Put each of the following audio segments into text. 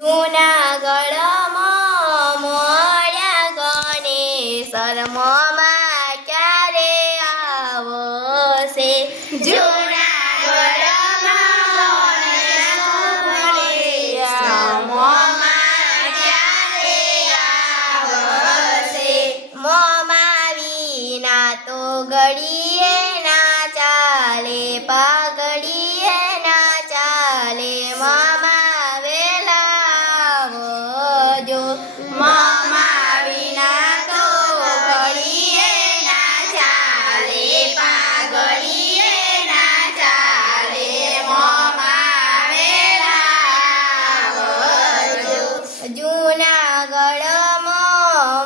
જૂનાગઢમાં મળ્યા ગણેશ મોમાં ક્યારે આવશે? જૂનાગઢમાં મોમાં ક્યારે આવશે? મોમાં વિના તો ઘડીએ ના ચાલે, પાઘડીએ ના ચાલે. મોમાં વેલા આવજો. મોમાં વિના તો ઘડીએ ના ચાલે, પાઘડીએ ના ચાલે. મોમાં વેલા આવજો. જૂનાગઢમાં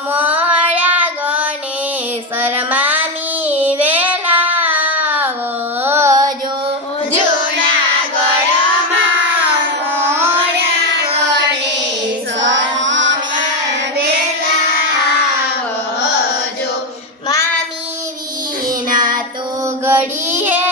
મળ્યા ગણેશ મામી વેલા આવજો. જૂનાગઢમાં મળ્યા ગણેશ મામી વેલા આવજો. મામી વિના તો ઘડીએ